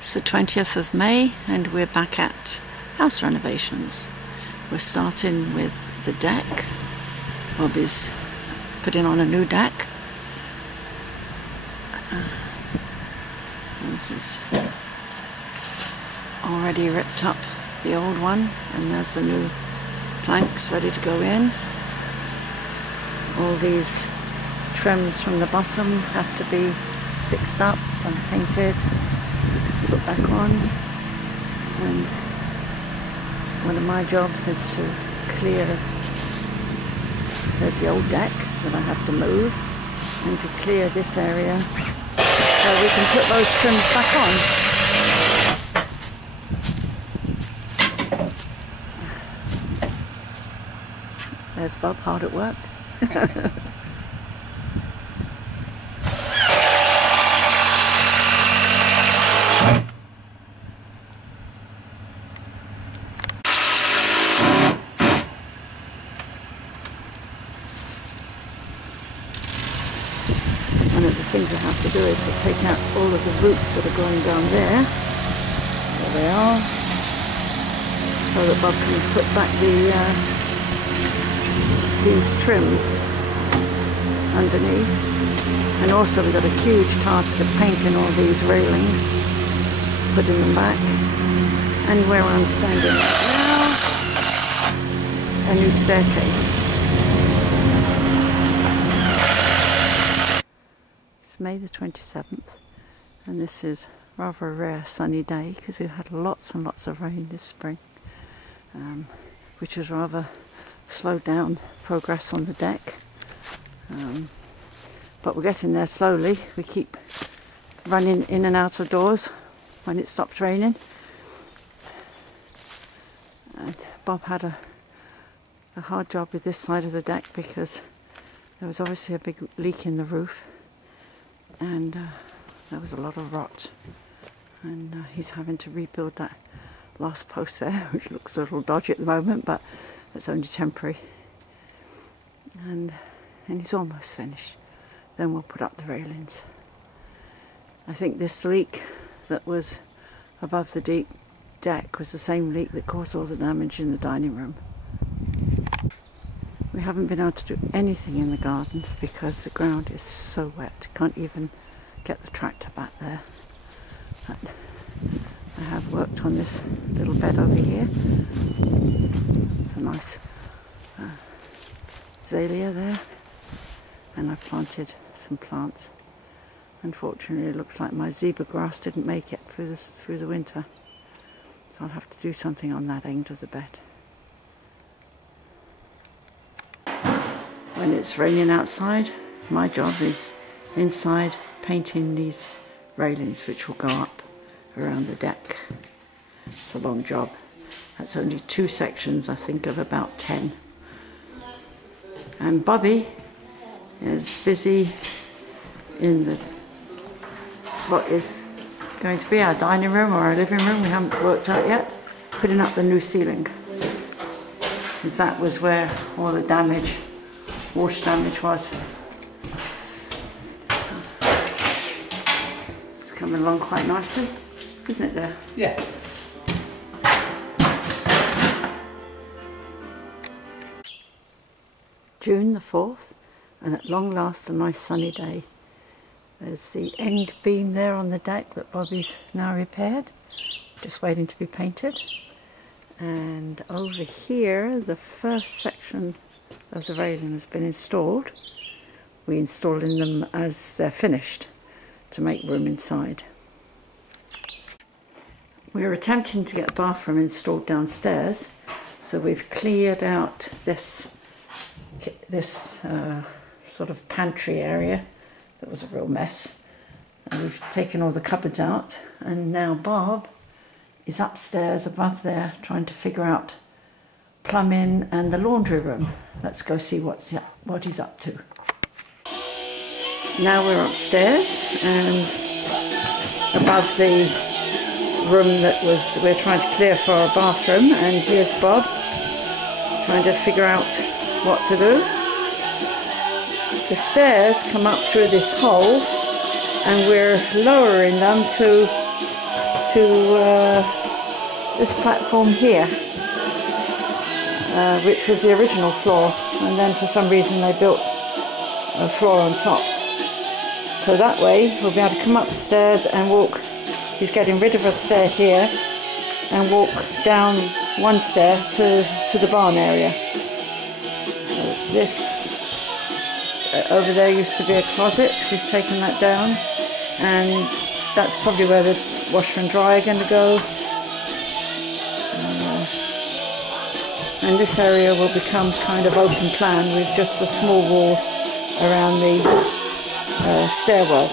It's the 20th of May and we're back at house renovations. We're starting with the deck. Bobby's putting on a new deck. And he's already ripped up the old one, and there's the new planks ready to go in. All these trims from the bottom have to be fixed up and painted, put back on, and one of my jobs is to clear. There's the old deck that I have to move, and to clear this area so we can put those trims back on. There's Bob, hard at work. One of the things I have to do is to take out all of the roots that are going down there. There they are. So that Bob can put back these trims underneath. And also we've got a huge task of painting all these railings, putting them back. And where I'm standing right now, a new staircase. May the 27th, and this is rather a rare sunny day because we've had lots and lots of rain this spring, which has rather slowed down progress on the deck, but we're getting there slowly. We keep running in and out of doors when it stops raining. And Bob had a hard job with this side of the deck because there was obviously a big leak in the roof. And there was a lot of rot, and he's having to rebuild that last post there, which looks a little dodgy at the moment, but that's only temporary. And he's almost finished. Then we'll put up the railings. I think this leak that was above the deck was the same leak that caused all the damage in the dining room. We haven't been able to do anything in the gardens because the ground is so wet. Can't even get the tractor back there. But I have worked on this little bed over here. It's a nice azalea there, and I've planted some plants. Unfortunately, it looks like my zebra grass didn't make it through the winter, so I'll have to do something on that end of the bed. When it's raining outside, my job is inside painting these railings, which will go up around the deck. It's a long job. That's only 2 sections, I think, of about 10. And Bobby is busy in what is going to be our dining room or our living room. We haven't worked out yet, putting up the new ceiling. Because that was where all the damage, water damage was. It's coming along quite nicely, isn't it there? Yeah. June the 4th, and at long last a nice sunny day. There's the end beam there on the deck that Bobby's now repaired, just waiting to be painted. And over here, the first section of the railing has been installed. We install in them as they're finished to make room inside. We're attempting to get the bathroom installed downstairs, so we've cleared out this sort of pantry area that was a real mess, and we've taken all the cupboards out, and now Bob is upstairs above there trying to figure out plumbing and the laundry room. Let's go see what he's up to. Now we're upstairs and above the room that we're trying to clear for our bathroom, and here's Bob trying to figure out what to do. The stairs come up through this hole, and we're lowering them to to this platform here, which was the original floor, and then for some reason they built a floor on top. So that way we'll be able to come upstairs and walk. He's getting rid of a stair here and walk down one stair to the barn area. So this over there used to be a closet. We've taken that down, and that's probably where the washer and dryer are going to go. And this area will become kind of open plan with just a small wall around the stairwell.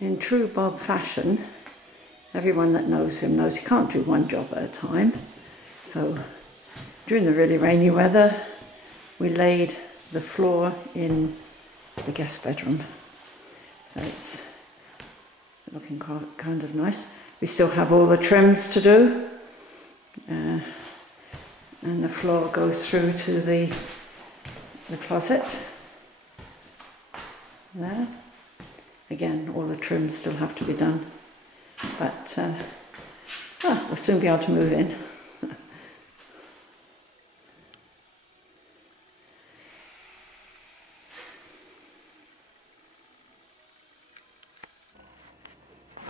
In true Bob fashion, everyone that knows him knows he can't do one job at a time. So during the really rainy weather, we laid the floor in the guest bedroom. So it's looking kind of nice. We still have all the trims to do. And the floor goes through to the closet. There. Again, all the trims still have to be done. But we'll soon be able to move in.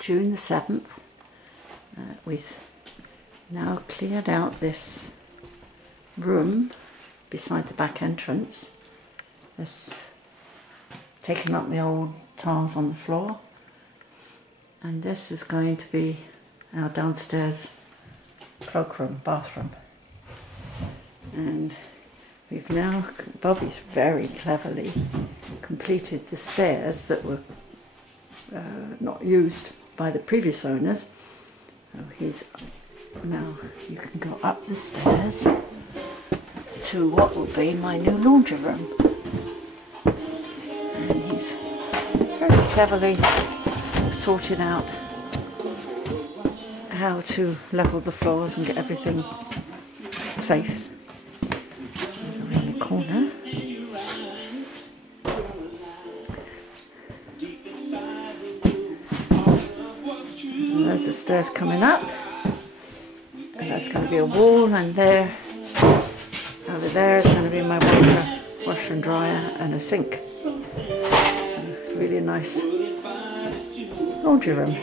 June the 7th, we've now cleared out this room beside the back entrance. This taken up the old tiles on the floor, and this is going to be our downstairs cloakroom, bathroom. And we've now, Bobby's very cleverly completed the stairs that were not used by the previous owners. So he's now, you can go up the stairs to what will be my new laundry room. And he's very cleverly sorted out how to level the floors and get everything safe. Around the corner. And there's the stairs coming up. And that's going to be a wall, and there, over there is going to be my washer and dryer and a sink. Really nice laundry room.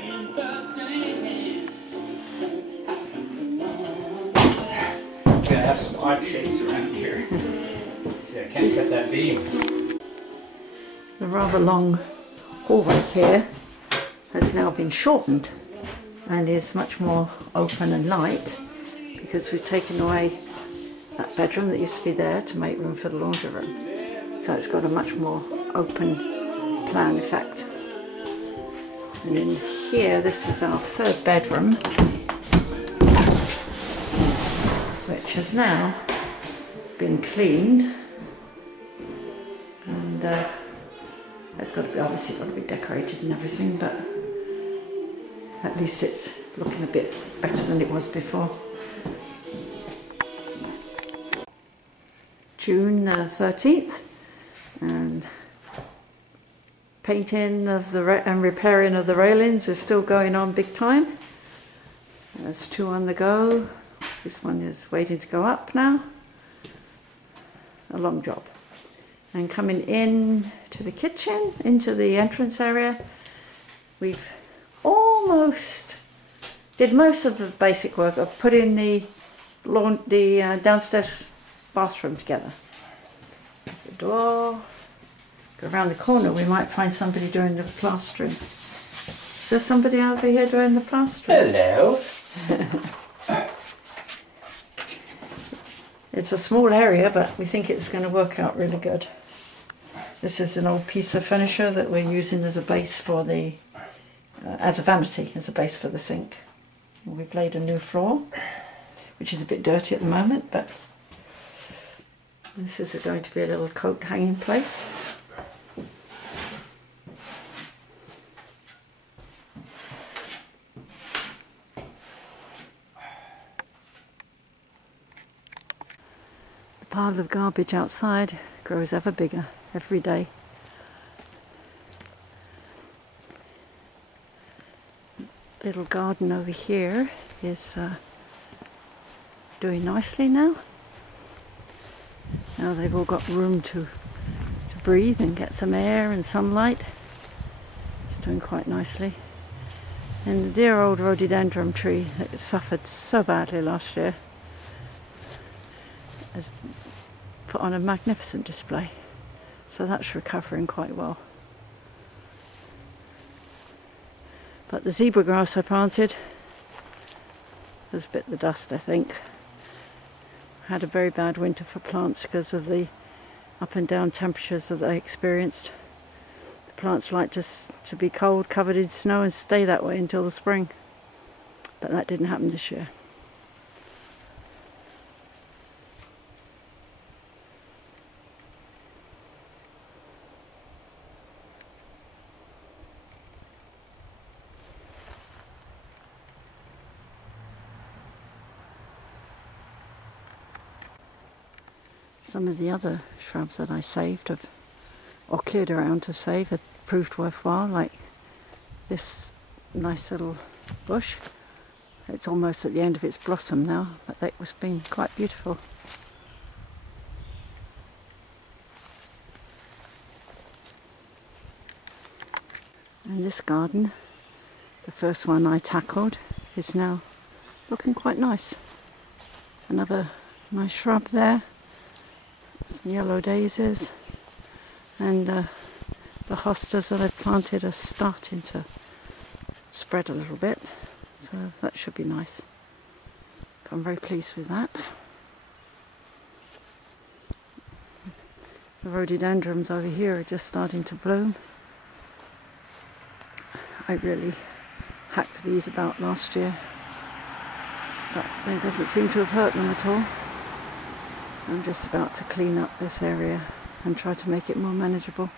We're going to have some odd shapes around here. See, I can't set that beam. The rather long hallway here has now been shortened and is much more open and light, because we've taken away that bedroom that used to be there to make room for the laundry room. So it's got a much more open plan effect. And in here, this is our third bedroom, which has now been cleaned, and it's got to be, obviously got to be decorated and everything, but at least it's looking a bit better than it was before. June 13th, and painting of the and repairing of the railings is still going on big time. There's two on the go. This one is waiting to go up now. A long job. And coming in to the kitchen, into the entrance area, we've almost did most of the basic work of putting the downstairs bathroom together. There's the door. Go around the corner, we might find somebody doing the plastering. Is there somebody over here doing the plastering? Hello. It's a small area, but we think it's going to work out really good. This is an old piece of furniture that we're using as a base for the, as a vanity, as a base for the sink. We've laid a new floor, which is a bit dirty at the moment, but this is going to be a little coat hanging place. The pile of garbage outside grows ever bigger every day. little garden over here is doing nicely now. Now they've all got room to breathe and get some air and sunlight. It's doing quite nicely. And the dear old rhododendron tree that suffered so badly last year has put on a magnificent display. So that's recovering quite well. But the zebra grass I planted has bit the dust, I think. Had a very bad winter for plants because of the up and down temperatures that they experienced. The plants like to be cold, covered in snow, and stay that way until the spring. But that didn't happen this year. Some of the other shrubs that I saved or cleared around to save have proved worthwhile, like this nice little bush. It's almost at the end of its blossom now, but that was been quite beautiful. And this garden, the first one I tackled, is now looking quite nice. Another nice shrub there. Some yellow daisies, and the hostas that I've planted are starting to spread a little bit, so that should be nice. I'm very pleased with that. The rhododendrons over here are just starting to bloom. I really hacked these about last year, but it doesn't seem to have hurt them at all. I'm just about to clean up this area and try to make it more manageable.